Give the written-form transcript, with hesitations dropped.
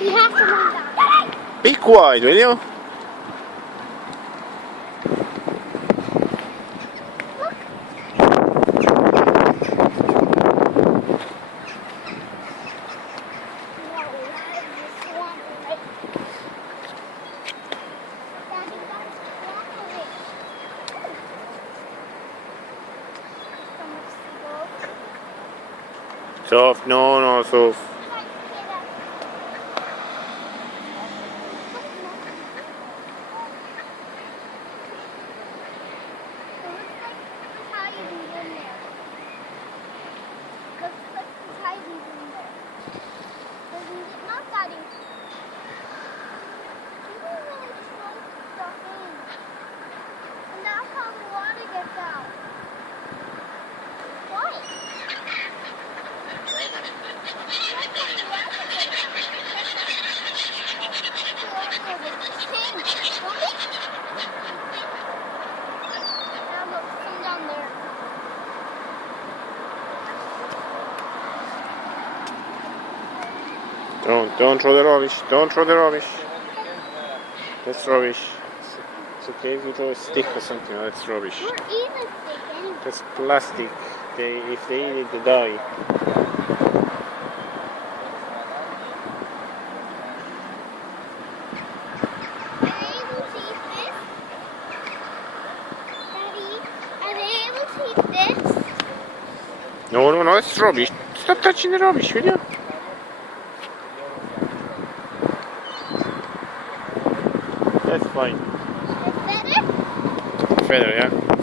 You have to run back. Be quiet, will you? Soft, no, soft. Don't throw the rubbish. Don't throw the rubbish. That's rubbish. It's okay if you throw a stick or something. That's rubbish. We're eating a stick anyway. That's plastic. If they eat it, they die. No, it's rubbish. Stop touching the rubbish, will you? That's fine. Feather? Feather, yeah.